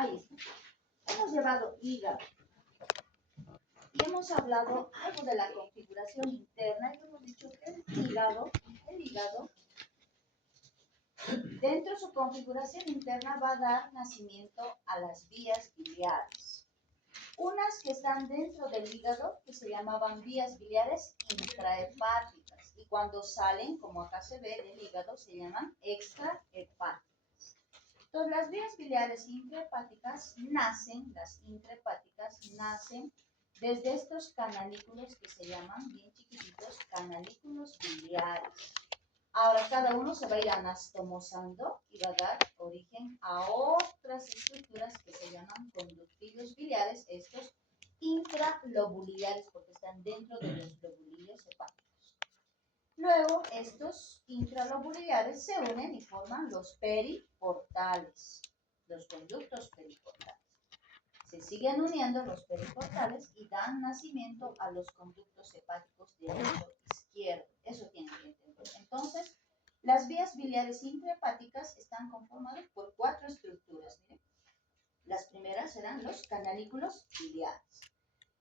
Ahí está. Hemos llevado hígado y hemos hablado algo de la configuración interna y hemos dicho que el hígado, dentro de su configuración interna va a dar nacimiento a las vías biliares. Unas que están dentro del hígado, que se llamaban vías biliares intrahepáticas, y cuando salen, como acá se ve, del hígado, se llaman extrahepáticas. Entonces, las vías biliares intrahepáticas nacen desde estos canalículos que se llaman, bien chiquititos, canalículos biliares. Ahora cada uno se va a ir anastomosando y va a dar origen a otras estructuras que se llaman conductillos biliares, estos intralobularios, porque están dentro de los lobulillos hepáticos. Luego estos intralobularios se unen y forman los periportales, los conductos periportales. Se siguen uniendo los periportales y dan nacimiento a los conductos hepáticos derecho e izquierdo. Eso tienen que entender. Entonces, las vías biliares intrahepáticas están conformadas por 4 estructuras. Miren. Las primeras serán los canalículos biliares.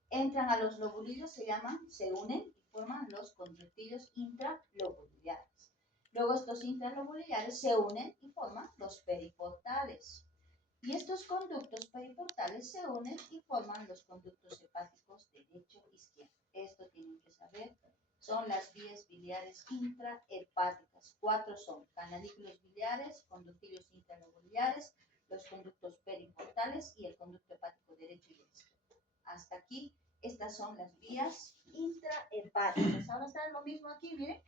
Entran a los lobulillos, se unen y forman los conductillos intralobularios. Luego estos intralobularios se unen y forman los periportales. Y estos conductos periportales se unen y forman los conductos hepáticos derecho e izquierdo. Esto tienen que saber. Son las vías biliares intrahepáticas. 4 son canalículos biliares, conductillos intralobularios, los conductos periportales y el conducto hepático derecho y izquierdo. Hasta aquí, estas son las vías intrahepáticas. Ahora está lo mismo aquí, miren.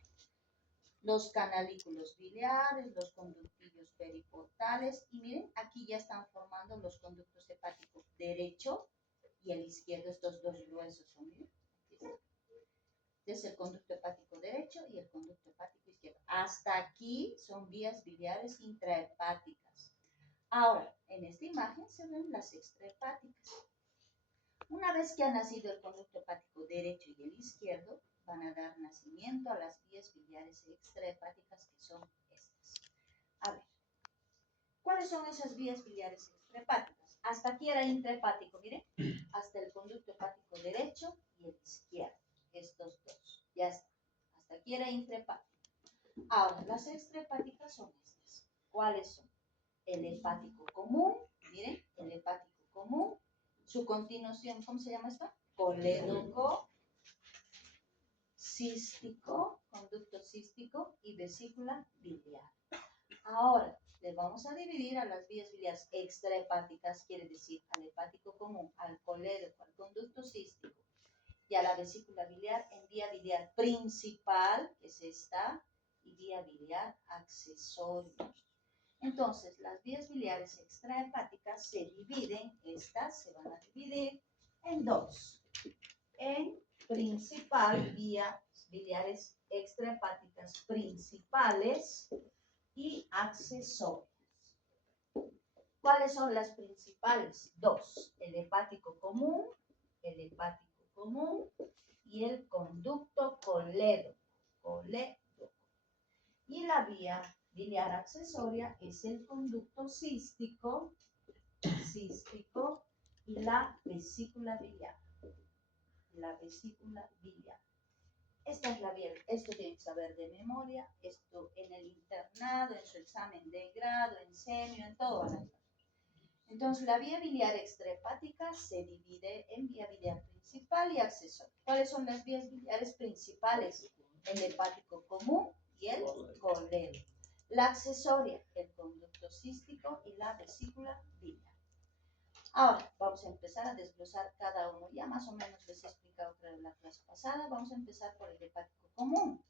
Los canalículos biliares, los conductillos periportales y miren, aquí ya están formando los conductos hepáticos derecho y el izquierdo, estos dos gruesos son, miren, este es el conducto hepático derecho y el conducto hepático izquierdo. Hasta aquí son vías biliares intrahepáticas. Ahora, en esta imagen se ven las extrahepáticas. Una vez que ha nacido el conducto hepático derecho y el izquierdo, van a dar nacimiento a las vías biliares extrahepáticas, que son estas. A ver, ¿cuáles son esas vías biliares extrahepáticas? Hasta aquí era intrahepático, miren, hasta el conducto hepático derecho y el izquierdo, estos dos, ya está. Hasta aquí era intrahepático. Ahora, las extrahepáticas son estas. ¿Cuáles son? El hepático común, miren, el hepático común, su continuación, ¿cómo se llama esto? Colédoco, cístico, conducto cístico y vesícula biliar. Ahora, les vamos a dividir a las vías biliares extrahepáticas, quiere decir al hepático común, al colédoco, al conducto cístico y a la vesícula biliar en vía biliar principal, que es esta, y vía biliar accesoria. Entonces, las vías biliares extrahepáticas se dividen, estas se van a dividir en dos. En principal, vías biliares extrahepáticas principales y accesorias. ¿Cuáles son las principales? Dos, el hepático común y el conducto colédoco. Y la vía biliar accesoria es el conducto cístico y la vesícula biliar. Esta es la vía, esto tienen que saber de memoria, esto en el internado, en su examen de grado, en semio, en todo. Entonces, la vía biliar extrahepática se divide en vía biliar principal y accesoria. ¿Cuáles son las vías biliares principales? El hepático común y el colédoco. La accesoria, el conducto cístico y la vesícula biliar. Ahora, vamos a empezar a desglosar cada uno. Ya más o menos les he explicado en la clase pasada. Vamos a empezar por el hepático común.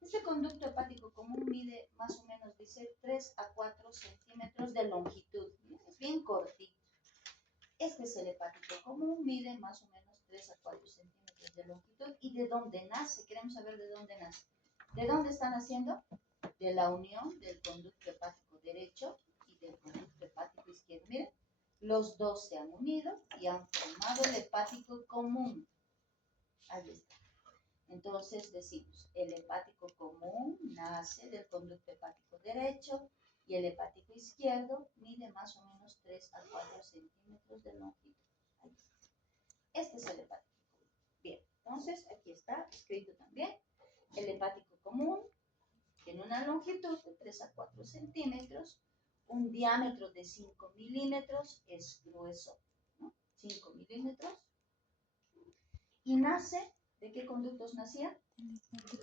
Este conducto hepático común mide más o menos, dice, 3 a 4 centímetros de longitud. Es bien cortito. Este es el hepático común, mide más o menos 3 a 4 centímetros de longitud. ¿Y de dónde nace? Queremos saber de dónde nace. ¿De dónde está naciendo? De la unión del conducto hepático derecho y del conducto hepático izquierdo. Miren, los dos se han unido y han formado el hepático común. Ahí está. Entonces decimos, el hepático común nace del conducto hepático derecho y el hepático izquierdo mide más o menos 3 a 4 centímetros de longitud. Ahí está. Este es el hepático común. Bien, entonces aquí está escrito también. El hepático común tiene una longitud de 3 a 4 centímetros, un diámetro de 5 milímetros, es grueso, ¿no? 5 milímetros. Y nace, ¿de qué conductos nacía?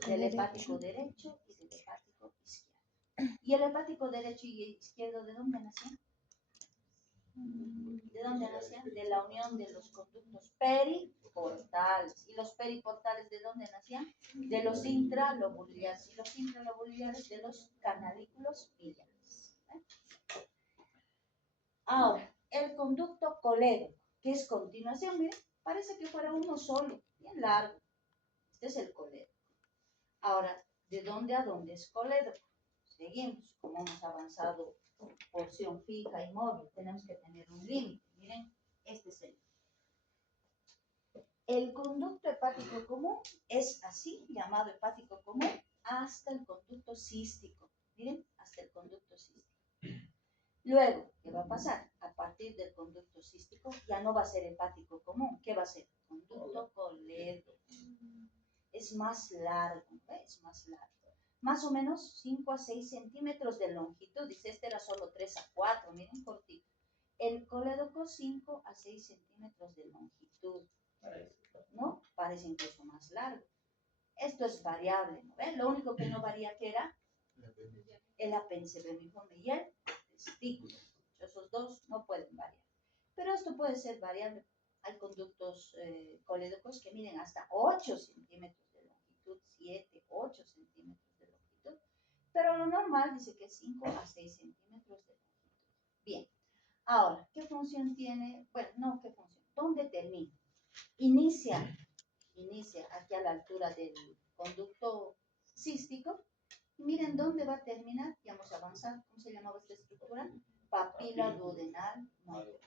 Del hepático derecho y del hepático izquierdo. ¿Y el hepático derecho y izquierdo de dónde nacían? ¿De dónde nacían? De la unión de los conductos periportales. ¿Y los periportales de dónde nacían? De los intralobulares. Y los intralobulares de los canalículos biliares. Ahora, el conducto colédoco, que es continuación, miren, parece que fuera uno solo, bien largo. Este es el colédoco. Ahora, ¿de dónde a dónde es colédoco? Seguimos, como hemos avanzado porción fija y móvil, tenemos que tener un límite. Miren, este es el conducto hepático común, es así, llamado hepático común, hasta el conducto cístico. Miren, hasta el conducto cístico. Luego, ¿qué va a pasar? A partir del conducto cístico ya no va a ser hepático común. ¿Qué va a ser? Conducto colédoco. Es más largo, ¿ves? Es más largo. Más o menos 5 a 6 centímetros de longitud. Dice, este era solo 3 a 4, miren cortito. El colédoco 5 a 6 centímetros de longitud, ¿no? Parece incluso más largo. Esto es variable, ¿no ven? Lo único que no varía, ¿qué era? El apéndice vermiforme y el testículo. Esos dos no pueden variar. Pero esto puede ser variable. Hay conductos colédocos que miden hasta 8 centímetros de longitud, 7, 8 centímetros de longitud. Pero lo normal dice que es 5 a 6 centímetros de longitud. Bien. Ahora, ¿qué función tiene? Bueno, no, ¿qué función? ¿Dónde termina? Inicia aquí a la altura del conducto cístico. Y miren dónde va a terminar. Ya vamos a avanzar. ¿Cómo se llamaba esta estructura? Papila duodenal mayor.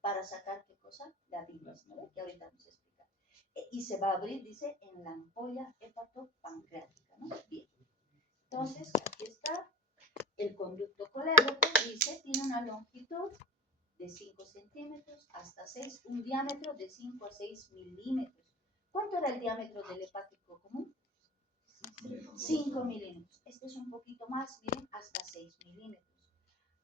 Para sacar, ¿qué cosa? La bilis, ¿no? Que ahorita vamos a explicar. Y se va a abrir, dice, en la ampolla hepatopancreática, ¿no? Bien. Entonces, aquí está. El conducto colédoco, dice, tiene una longitud de 5 centímetros hasta 6, un diámetro de 5 a 6 milímetros. ¿Cuánto era el diámetro del hepático común? 5 milímetros. Este es un poquito más, miren, hasta 6 milímetros.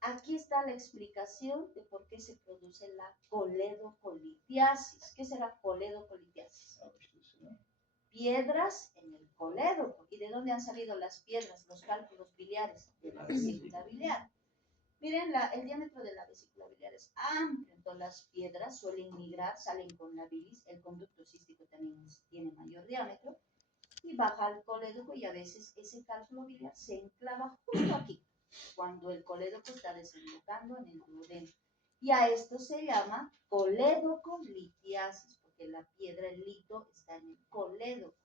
Aquí está la explicación de por qué se produce la coledocolitiasis. ¿Qué será coledocolitiasis? Piedras en el colédoco. ¿Y de dónde han salido las piedras, los cálculos biliares? De la vesícula biliar. Miren, el diámetro de la vesícula biliar es amplio, entonces las piedras suelen migrar, salen con la bilis, el conducto cístico también tiene mayor diámetro, y baja al colédoco y a veces ese cálculo biliar se enclava justo aquí, cuando el colédoco está desembocando en el duodeno. Y a esto se llama coledocolitiasis, porque la piedra, el lito, está en el colédoco.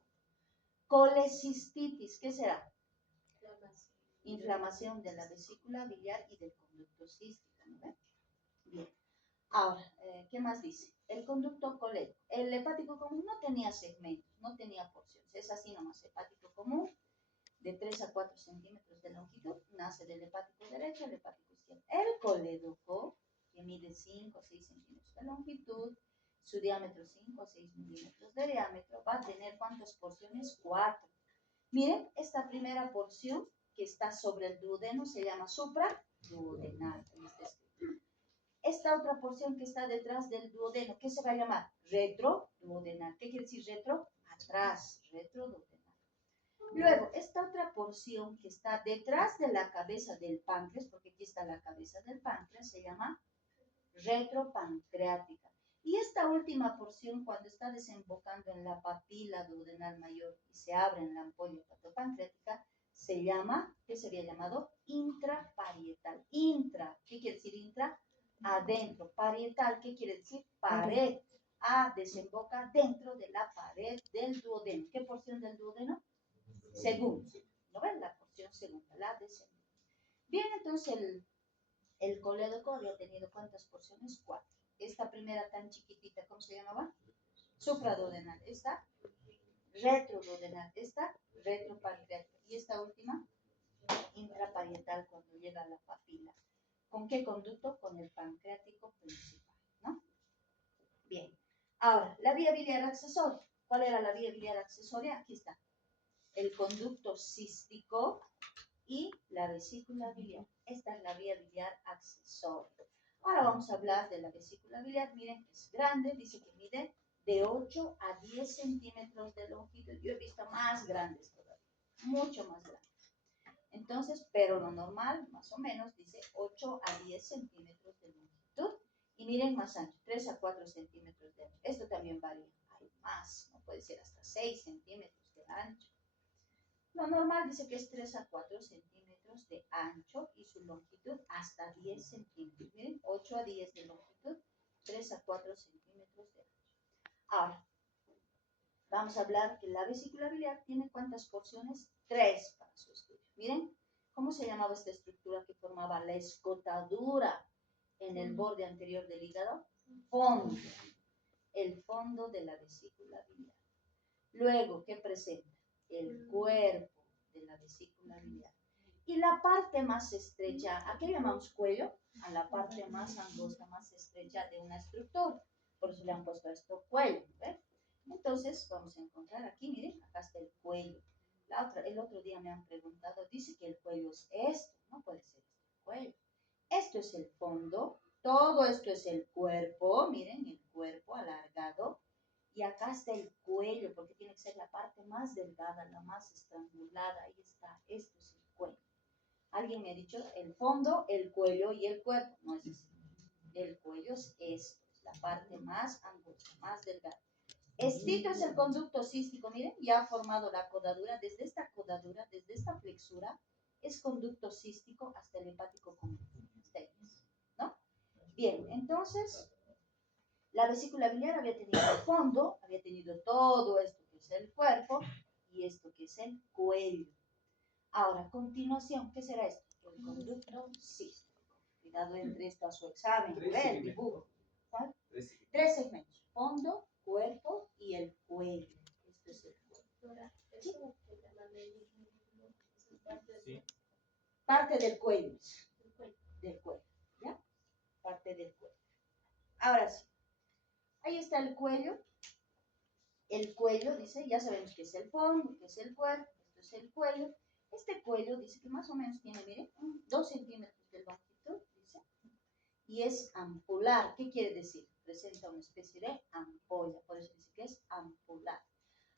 Colecistitis, ¿qué será? Inflamación de la vesícula biliar y del conducto cístico, ¿no ven? Bien. Ahora, ¿qué más dice? El conducto colédoco. El hepático común no tenía segmentos, no tenía porciones. Es así nomás, hepático común, de 3 a 4 centímetros de longitud, nace del hepático derecho al hepático izquierdo. El colédoco, que mide 5 a 6 centímetros de longitud, su diámetro 5 a 6 milímetros de diámetro, va a tener ¿cuántas porciones? 4. Miren, esta primera porción que está sobre el duodeno se llama supraduodenal. Esta otra porción que está detrás del duodeno, ¿qué se va a llamar? Retroduodenal. ¿Qué quiere decir retro? Atrás, retroduodenal. Luego, esta otra porción que está detrás de la cabeza del páncreas, porque aquí está la cabeza del páncreas, se llama retropancreática. Y esta última porción, cuando está desembocando en la papila duodenal mayor y se abre en la ampolla hepatopancreática, se llama, ¿qué sería llamado? Intraparietal. Intra, ¿qué quiere decir intra? Adentro. Parietal, ¿qué quiere decir? Pared. Desemboca dentro de la pared del duodeno. ¿Qué porción del duodeno? Segunda. ¿No ven? La porción segunda, la desemboca. Bien, entonces el colédoco había tenido ¿cuántas porciones? 4. Esta primera tan chiquitita, ¿cómo se llamaba? Supraduodenal. Esta retroduodenal. Esta retropancreática. Y esta última intraparietal cuando llega a la papila ¿Con qué conducto? Con el pancreático principal, ¿no? Bien. Ahora, la vía biliar accesoria. ¿Cuál era la vía biliar accesoria? Aquí está. El conducto cístico y la vesícula biliar. Esta es la vía biliar accesoria. Ahora vamos a hablar de la vesícula biliar. Miren que es grande, dice que mide de 8 a 10 centímetros de longitud. Yo he visto más grandes todavía, mucho más grandes. Entonces, pero lo normal, más o menos, dice 8 a 10 centímetros de longitud. Y miren más ancho, 3 a 4 centímetros de ancho. Esto también varía. Hay más, no puede ser hasta 6 centímetros de ancho. Lo normal dice que es 3 a 4 centímetros de ancho y su longitud hasta 10 centímetros. Miren, 8 a 10 de longitud, 3 a 4 centímetros de ancho. Ahora, vamos a hablar que la vesícula biliar tiene ¿cuántas porciones? 3 para su estudio. Miren, ¿cómo se llamaba esta estructura que formaba la escotadura en el borde anterior del hígado? Fondo. El fondo de la vesícula biliar. Luego, ¿qué presenta? El cuerpo de la vesícula biliar. Y la parte más estrecha, ¿a qué llamamos cuello? A la parte más angosta, más estrecha de una estructura. Por eso le han puesto esto cuello, ¿ves? Entonces, vamos a encontrar aquí, miren, acá está el cuello. El otro día me han preguntado, dice que el cuello es esto, no puede ser este cuello. Esto es el fondo, todo esto es el cuerpo, miren, el cuerpo alargado. Y acá está el cuello, porque tiene que ser la parte más delgada, la más estrangulada. Ahí está, esto es el cuello. Alguien me ha dicho el fondo, el cuello y el cuerpo. No es así. El cuello es esto, es la parte más angosta, más delgada. Estito es el conducto cístico, miren, ya ha formado la codadura. Desde esta codadura, desde esta flexura, es conducto cístico hasta el hepático común. Hasta ahí, ¿no? Bien, entonces, la vesícula biliar había tenido el fondo, había tenido todo esto que es el cuerpo y esto que es el cuello. Ahora, a continuación, ¿qué será esto? El conducto cístico. Cuidado entre esto a su examen, ¿ve el dibujo? ¿Cuál? 3 segmentos, fondo, cuerpo y el cuello. Esto es el cuello. ¿Sí? Parte del cuello. Del cuello, ¿ya? Parte del cuello. Ahora sí. Ahí está el cuello. El cuello, dice, ya sabemos que es el fondo, que es el cuerpo, esto es el cuello. Este cuello dice que más o menos tiene, miren, 2 centímetros de longitud, dice, y es ampular. ¿Qué quiere decir? Presenta una especie de ampolla, por eso dice que es ampular.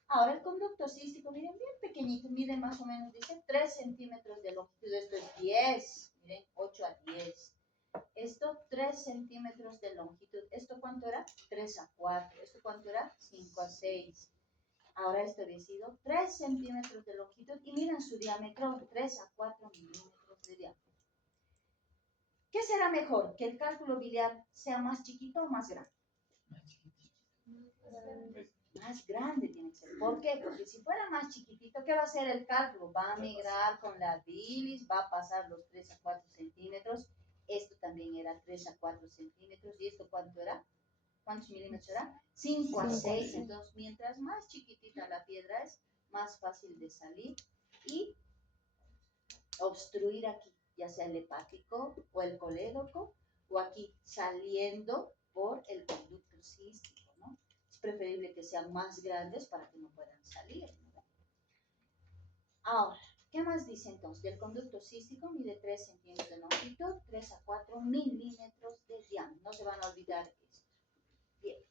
Ahora, el conducto cístico, miren, bien pequeñito, mide más o menos, dice, 3 centímetros de longitud, esto es 10, miren, 8 a 10. Esto 3 centímetros de longitud. ¿Esto cuánto era? 3 a 4. ¿Esto cuánto era? 5 a 6. Ahora esto había sido 3 centímetros de longitud y miren su diámetro, 3 a 4 milímetros de diámetro. ¿Qué será mejor? ¿Que el cálculo biliar sea más chiquito o más grande? Más grande tiene que ser. ¿Por qué? Porque si fuera más chiquitito, ¿qué va a hacer el cálculo? Va a migrar con la bilis, va a pasar los 3 a 4 centímetros. Esto también era 3 a 4 centímetros. ¿Y esto cuánto era? ¿Cuántos milímetros era? 5 a 6. Entonces, mientras más chiquitita la piedra es, más fácil de salir y obstruir aquí, ya sea el hepático o el colédoco, o aquí saliendo por el conducto cístico, ¿no? Es preferible que sean más grandes para que no puedan salir, ¿no? Ahora, ¿qué más dice entonces? Del conducto cístico mide 3 centímetros de longitud, 3 a 4 milímetros de diámetro. No se van a olvidar esto. Bien.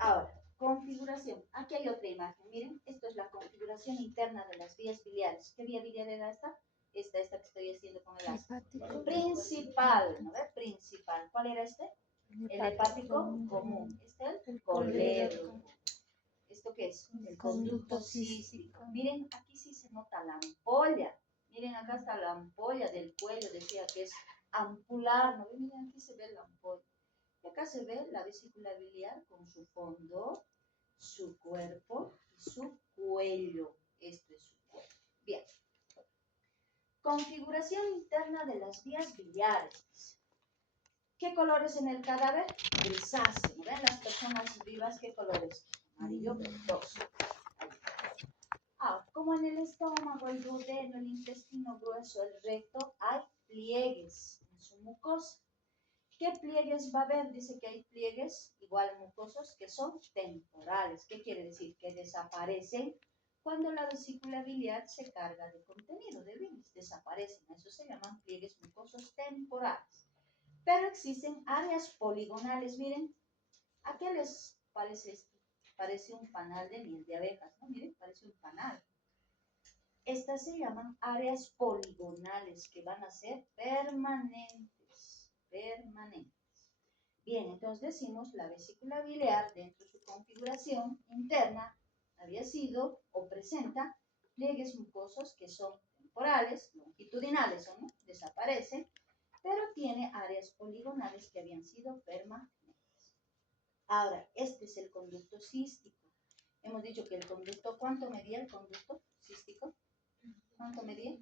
Ahora, configuración. Aquí hay otra imagen. Miren, esto es la configuración interna de las vías biliares. ¿Qué vía biliar era esta? Esta que estoy haciendo con el ácido. Principal, ¿no ve? Principal. ¿Cuál era este? El hepático común. Este es el colédoco. ¿Esto qué es? El conducto cístico. Miren, aquí sí se nota la ampolla. Miren, acá está la ampolla del cuello. Decía que es ampular, ¿no ve? Miren, aquí se ve la ampolla. Y acá se ve la vesícula biliar con su fondo, su cuerpo y su cuello. Esto es su cuello. Bien. Configuración interna de las vías biliares. ¿Qué colores en el cadáver? Grisáceo. ¿Ven las personas vivas qué colores? Amarillo, verdoso. Como en el estómago, el duodeno, el intestino grueso, el recto, hay pliegues en su mucosa. ¿Qué pliegues va a haber? Dice que hay pliegues igual mucosos que son temporales. ¿Qué quiere decir? Que desaparecen cuando la vesícula biliar se carga de contenido de bilis. Desaparecen. Eso se llaman pliegues mucosos temporales. Pero existen áreas poligonales. Miren, ¿a qué les parece esto? Parece un panal de miel de abejas, ¿no? Miren, parece un panal. Estas se llaman áreas poligonales que van a ser permanentes. Bien, entonces decimos la vesícula biliar dentro de su configuración interna había sido o presenta pliegues mucosos que son temporales, longitudinales o no, desaparecen, pero tiene áreas poligonales que habían sido permanentes. Ahora, este es el conducto cístico. Hemos dicho que el conducto, ¿cuánto medía el conducto cístico? ¿Cuánto medía?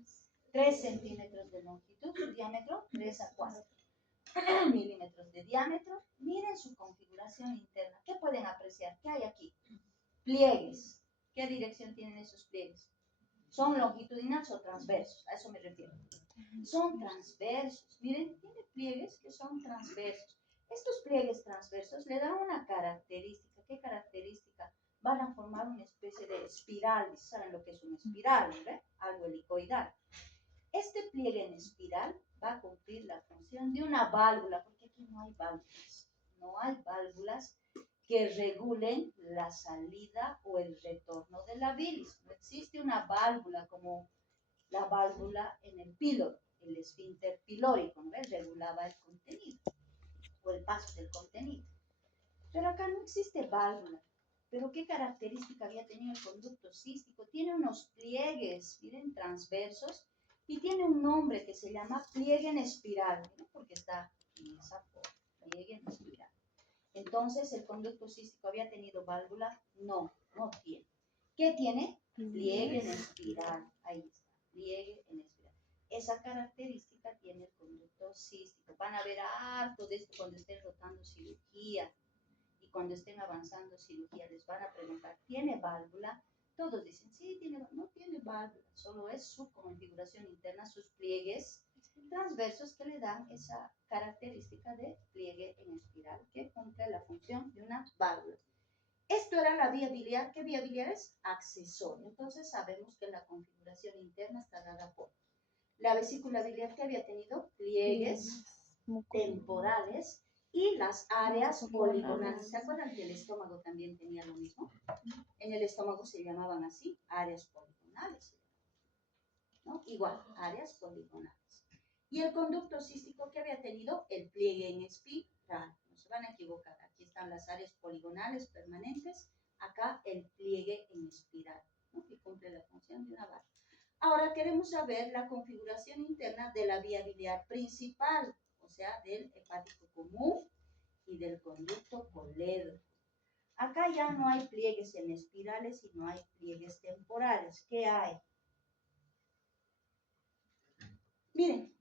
3 centímetros de longitud, su diámetro 3 a 4 milímetros de diámetro. Miren su configuración interna. ¿Qué pueden apreciar? ¿Qué hay aquí? Pliegues. ¿Qué dirección tienen esos pliegues? ¿Son longitudinales o transversos? A eso me refiero. Son transversos. Miren, tiene pliegues que son transversos. Estos pliegues transversos le dan una característica. ¿Qué característica? Van a formar una especie de espiral. ¿Saben lo que es una espiral? ¿Ve? Algo helicoidal. Este pliegue en espiral va a cumplir la función de una válvula, porque aquí no hay válvulas. No hay válvulas que regulen la salida o el retorno de la bilis. No existe una válvula como la válvula en el píloro, el esfínter pilórico, ¿no? Regulaba el contenido o el paso del contenido. Pero acá no existe válvula. ¿Pero qué característica había tenido el conducto cístico? Tiene unos pliegues, miren, transversos, y tiene un nombre que se llama pliegue en espiral, ¿no? Porque está en esa forma, pliegue en espiral. Entonces, ¿el conducto cístico había tenido válvula? No, no tiene. ¿Qué tiene? Pliegue en espiral. Ahí está, pliegue en espiral. Esa característica tiene el conducto cístico. Van a ver harto de esto cuando estén rotando cirugía y cuando estén avanzando cirugía. Les van a preguntar, ¿tiene válvula? Todos dicen, sí, no tiene válvula. Solo es su configuración interna, sus pliegues transversos que le dan esa característica de pliegue en espiral que cumple la función de una válvula. Esto era la vía biliar. ¿Qué vía biliar es? Accesoria. Entonces sabemos que la configuración interna está dada por la vesícula biliar que había tenido pliegues temporales y las áreas poligonales. ¿Se acuerdan que el estómago también tenía lo mismo? En el estómago se llamaban así, áreas poligonales, ¿no? Igual, áreas poligonales. Y el conducto cístico que había tenido el pliegue en espiral. No se van a equivocar. Aquí están las áreas poligonales permanentes. Acá el pliegue en espiral, ¿no? Que cumple la función de una válvula. Ahora queremos saber la configuración interna de la vía biliar principal, o sea, del hepático común y del conducto colédoco. Acá ya no hay pliegues en espirales y no hay pliegues temporales. ¿Qué hay? Miren,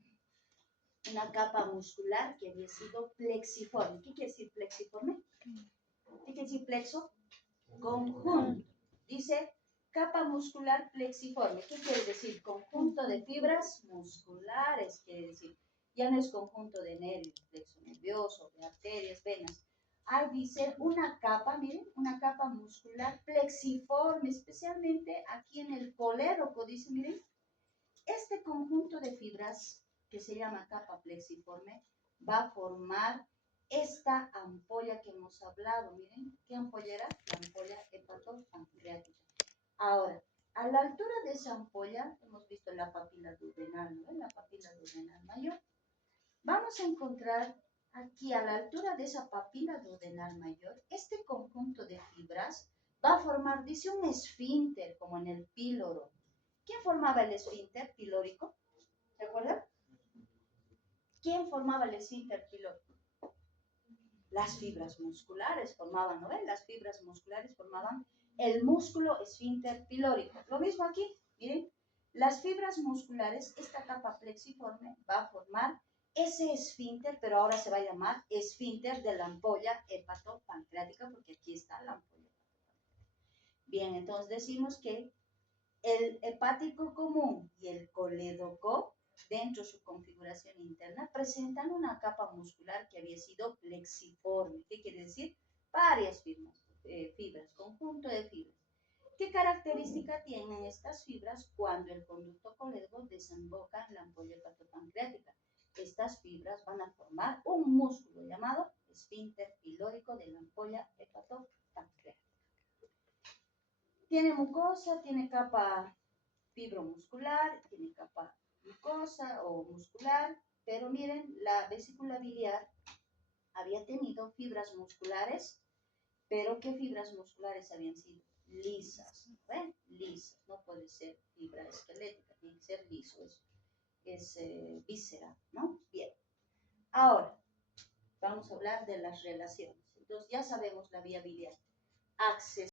una capa muscular que había sido plexiforme. ¿Qué quiere decir plexiforme? ¿Qué quiere decir plexo? Conjunto. Dice capa muscular plexiforme. ¿Qué quiere decir? Conjunto de fibras musculares, quiere decir. Ya no es conjunto de nervios, plexo nervioso, de arterias, venas. Ahí dice una capa, miren, una capa muscular plexiforme, especialmente aquí en el colédoco, dice, miren, este conjunto de fibras que se llama capa plexiforme va a formar esta ampolla que hemos hablado. Miren, ¿qué ampolla era? La ampolla hepatopancreática. Ahora, a la altura de esa ampolla, hemos visto la papila duodenal, ¿no? La papila duodenal mayor. Vamos a encontrar aquí, a la altura de esa papila duodenal mayor, este conjunto de fibras va a formar, dice, un esfínter, como en el píloro. ¿Quién formaba el esfínter pilórico? ¿Se acuerdan? ¿Quién formaba el esfínter pilórico? Las fibras musculares formaban, ¿no ven? Las fibras musculares formaban el músculo esfínter pilórico. Lo mismo aquí, miren, las fibras musculares, esta capa plexiforme va a formar ese esfínter, pero ahora se va a llamar esfínter de la ampolla hepatopancreática, porque aquí está la ampolla. Bien, entonces decimos que el hepático común y el colédoco dentro de su configuración interna, presentan una capa muscular que había sido plexiforme. ¿Qué quiere decir? Varias fibras, conjunto de fibras. ¿Qué característica tienen estas fibras cuando el conducto colédoco desemboca en la ampolla hepatopancreática? Estas fibras van a formar un músculo llamado esfínter pilórico de la ampolla hepatopancreática. Tiene mucosa, tiene capa fibromuscular, tiene capa mucosa o muscular, pero miren, la vesícula biliar había tenido fibras musculares, pero ¿qué fibras musculares habían sido? Lisas, ¿ven? Lisas, no puede ser fibra esquelética, tiene que ser liso, es víscera, ¿no? Bien, ahora vamos a hablar de las relaciones. Entonces ya sabemos la vía biliar. Acceso